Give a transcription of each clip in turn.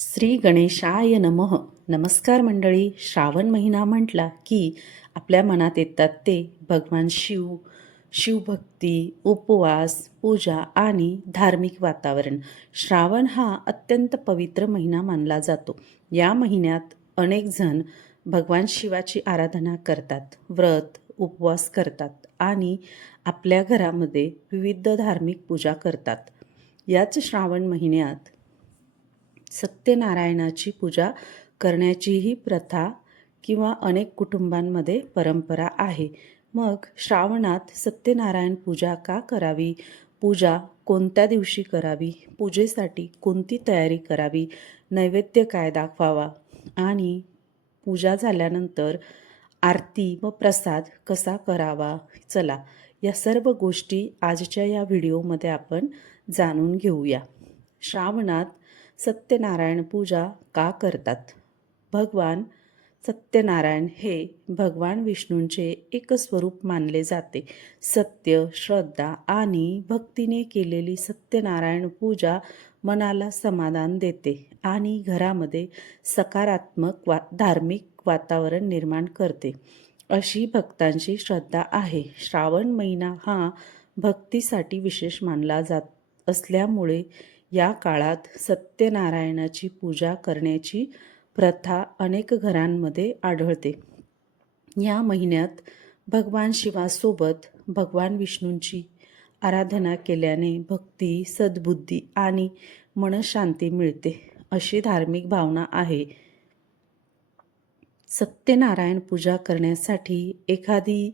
श्री गणेशाय नमः. नमस्कार मंडळी. श्रावण महिना म्हटला की आपल्या मनात येतात ते भगवान शिव, शिवभक्ती, उपवास, पूजा आणि धार्मिक वातावरण. श्रावण हा अत्यंत पवित्र महिना मानला जातो. या महिन्यात अनेक जण भगवान शिवाची आराधना करतात, व्रत, उपवास करतात आणि आपल्या घरामध्ये विविध धार्मिक पूजा करतात. याच श्रावण महिन्यात सत्यनारायणाची पूजा करण्याचीही प्रथा किंवा अनेक कुटुंबांमध्ये परंपरा आहे. मग श्रावणात सत्यनारायण पूजा का करावी? पूजा कोणत्या दिवशी करावी? पूजेसाठी कोणती तयारी करावी? नैवेद्य काय दाखवावा? आणि पूजा झाल्यानंतर आरती व प्रसाद कसा करावा? चला, या सर्व गोष्टी आजच्या या व्हिडिओमध्ये आपण जाणून घेऊया. श्रावणात सत्यनारायण पूजा का करतात? भगवान सत्यनारायण हे भगवान विष्णूंचे एक स्वरूप मानले जाते. सत्य, श्रद्धा आणि भक्तीने केलेली सत्यनारायण पूजा मनाला समाधान देते आणि घरामध्ये सकारात्मक धार्मिक वातावरण निर्माण करते, अशी भक्तांची श्रद्धा आहे. श्रावण महिना हा भक्तीसाठी विशेष मानला जात असल्यामुळे या काळात सत्यनारायणाची पूजा करण्याची प्रथा अनेक घरांमध्ये आढळते. या महिन्यात भगवान शिवासोबत भगवान विष्णूंची आराधना केल्याने भक्ती, सद्बुद्धी आणि मनशांती मिळते, अशी धार्मिक भावना आहे. सत्यनारायण पूजा करण्यासाठी एखादी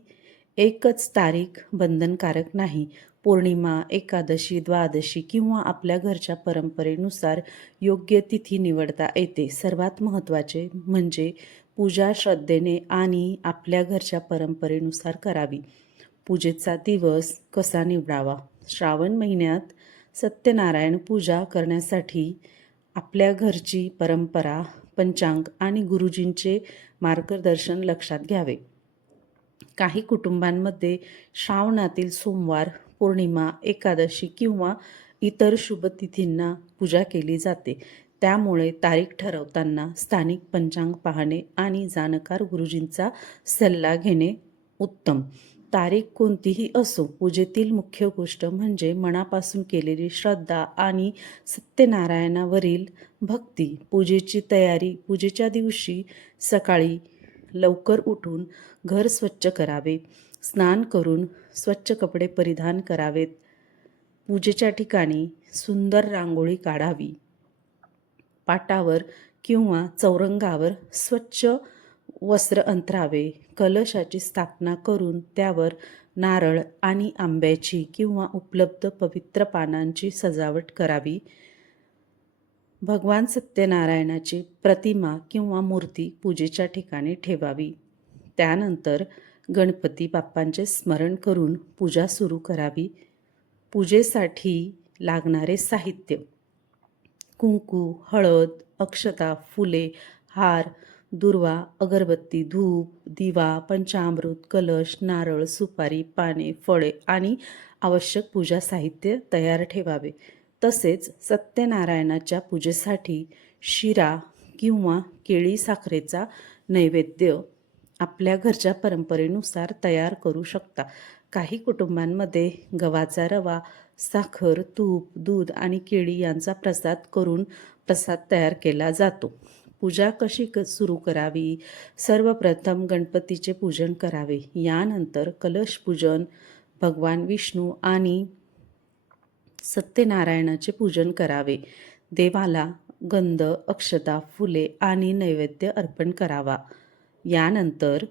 एकच तारीख बंधनकारक नाही. पौर्णिमा, एकादशी, द्वादशी किंवा आपल्या घरच्या परंपरेनुसार योग्य तिथी निवडता येते. सर्वात महत्त्वाचे म्हणजे पूजा श्रद्धेने आणि आपल्या घरच्या परंपरेनुसार करावी. पूजेचा दिवस कसा निवडावा? श्रावण महिन्यात सत्यनारायण पूजा करण्यासाठी आपल्या घरची परंपरा, पंचांग आणि गुरुजींचे मार्गदर्शन लक्षात घ्यावे. काही कुटुंबांमध्ये श्रावणातील सोमवार, पौर्णिमा, एकादशी किंवा इतर शुभतिथींना पूजा केली जाते. त्यामुळे तारीख ठरवताना स्थानिक पंचांग पाहणे आणि जाणकार गुरुजींचा सल्ला घेणे उत्तम. तारीख कोणतीही असो, पूजेतील मुख्य गोष्ट म्हणजे मनापासून केलेली श्रद्धा आणि सत्यनारायणावरील भक्ती. पूजेची तयारी. पूजेच्या दिवशी सकाळी लवकर उठून घर स्वच्छ करावे, स्नान करून स्वच्छ कपडे परिधान करावेत. पूजेच्या ठिकाणी सुंदर रांगोळी काढावी. पाटावर किंवा चौरंगावर स्वच्छ वस्त्र अंथरावे. कलशाची स्थापना करून त्यावर नारळ आणि आंब्याची किंवा उपलब्ध पवित्र पानांची सजावट करावी. भगवान सत्यनारायणाची प्रतिमा किंवा मूर्ती पूजेच्या ठिकाणी ठेवावी. त्यानंतर गणपती बाप्पांचे स्मरण करून पूजा सुरू करावी. पूजेसाठी लागणारे साहित्य: कुंकू, हळद, अक्षता, फुले, हार, दुर्वा, अगरबत्ती, धूप, दिवा, पंचामृत, कलश, नारळ, सुपारी, पाने, फळे आणि आवश्यक पूजा साहित्य तयार ठेवावे. तसेच सत्यनारायणाच्या पूजेसाठी शिरा किंवा केळी साखरेचा नैवेद्य आपल्या घरच्या परंपरेनुसार तयार करू शकता. काही कुटुंबांमध्ये गव्हाचा रवा, साखर, तूप, दूध आणि केळी यांचा प्रसाद करून प्रसाद तयार केला जातो. पूजा कशी सुरू करावी? सर्वप्रथम गणपतीचे पूजन करावे. यानंतर कलश पूजन, भगवान विष्णू आणि सत्यनारायणाचे पूजन करावे. देवाला गंध, अक्षता, फुले आणि नैवेद्य अर्पण करावा. यानंतर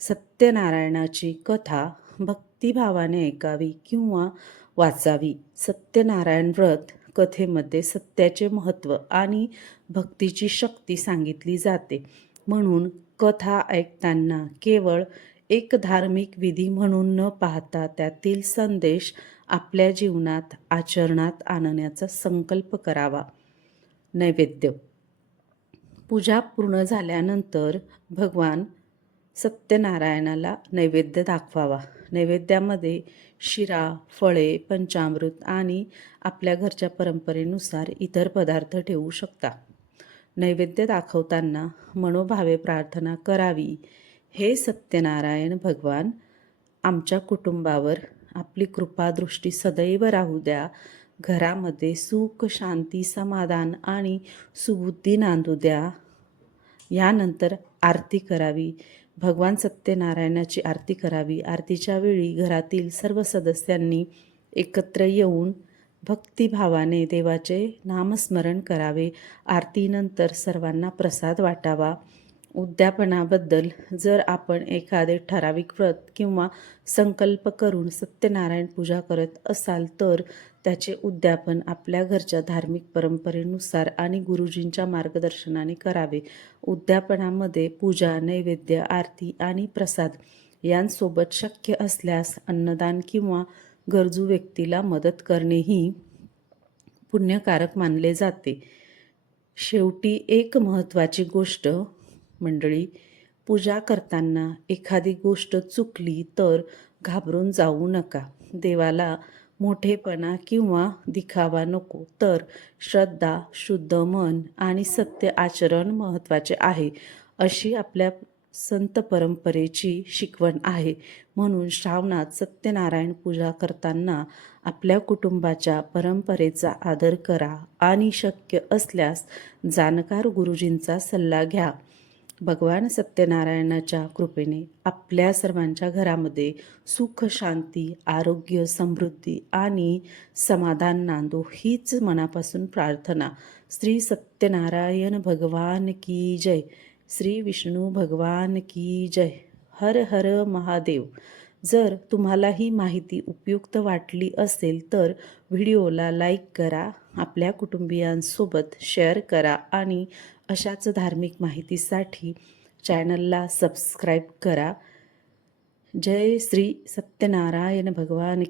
सत्यनारायणाची कथा भक्तिभावाने ऐकावी किंवा वाचावी. सत्यनारायण व्रत कथेमध्ये सत्याचे महत्त्व आणि भक्तीची शक्ती सांगितली जाते. म्हणून कथा ऐकताना केवळ एक धार्मिक विधी म्हणून न पाहता त्यातील संदेश आपल्या जीवनात आचरणात आणण्याचा संकल्प करावा. नैवेद्य. पूजा पूर्ण झाल्यानंतर भगवान सत्यनारायणाला नैवेद्य दाखवावा. नैवेद्यामध्ये शिरा, फळे, पंचामृत आणि आपल्या घरच्या परंपरेनुसार इतर पदार्थ ठेवू शकता. नैवेद्य दाखवताना मनोभावे प्रार्थना करावी. हे सत्यनारायण भगवान, आमच्या कुटुंबावर आपली कृपादृष्टी सदैव राहू द्या. घरामध्ये सुख, शांती, समाधान आणि सुबुद्धी नांदू द्या. यानंतर आरती करावी. भगवान सत्यनारायणाची आरती करावी. आरतीच्या वेळी घरातील सर्व सदस्यांनी एकत्र येऊन भक्तिभावाने देवाचे नामस्मरण करावे. आरतीनंतर सर्वांना प्रसाद वाटावा. उद्यापनाबद्दल, जर आपण एखादे ठराविक व्रत किंवा संकल्प करून सत्यनारायण पूजा करत असाल तर त्याचे उद्यापन आपल्या घरच्या धार्मिक परंपरेनुसार आणि गुरुजींच्या मार्गदर्शनाने करावे. उद्यापनामध्ये पूजा, नैवेद्य, आरती आणि प्रसाद यांसोबत शक्य असल्यास अन्नदान किंवा गरजू व्यक्तीला मदत करणेही पुण्यकारक मानले जाते. शेवटी एक महत्त्वाची गोष्ट मंडळी, पूजा करताना एखादी गोष्ट चुकली तर घाबरून जाऊ नका. देवाला मोठेपणा किंवा दिखावा नको, तर श्रद्धा, शुद्ध मन आणि सत्य आचरण महत्त्वाचे आहे, अशी आपल्या संत परंपरेची शिकवण आहे. म्हणून श्रावणात सत्यनारायण पूजा करताना आपल्या कुटुंबाच्या परंपरेचा आदर करा आणि शक्य असल्यास जाणकार गुरुजींचा सल्ला घ्या. भगवान सत्यनारायणाच्या कृपेने आपल्या सर्वांच्या घरामध्ये सुख, शांती, आरोग्य, समृद्धी आणि समाधान नांदो, हीच मनापासून प्रार्थना. श्री सत्यनारायण भगवान की जय. श्री विष्णू भगवान की जय. हर हर महादेव. जर तुम्हाला ही माहिती उपयुक्त वाटली असेल तर व्हिडिओला लाईक करा, आपल्या कुटुंबियांसोबत शेअर करा आणि अशाच धार्मिक माहितीसाठी चॅनलला सबस्क्राईब करा. जय श्री सत्यनारायण भगवान की